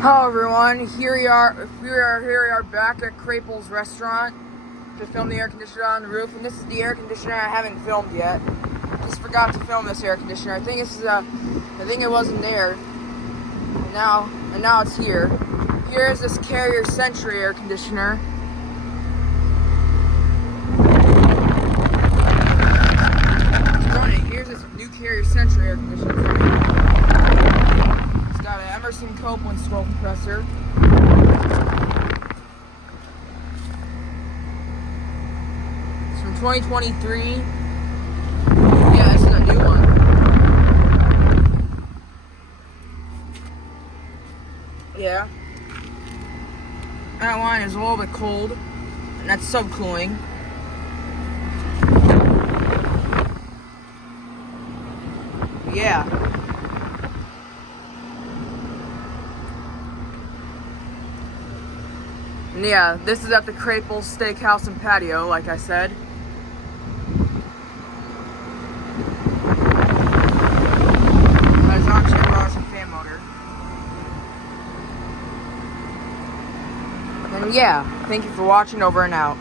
Hello everyone, here we are back at Krapils Restaurant to film the air conditioner on the roof, and this is the air conditioner I haven't filmed yet. Just forgot to film this air conditioner. I think it wasn't there. And now it's here. Here is this Carrier Sentry air conditioner. Here's this new Carrier Sentry air conditioner. Copeland scroll compressor. It's from 2023. Yeah, this is a new one. Yeah. That one is a little bit cold, and that's subcooling. Yeah. And yeah, this is at the Krapils Steakhouse and Patio, like I said. That is actually a Russian fan motor. And yeah, thank you for watching. Over and out.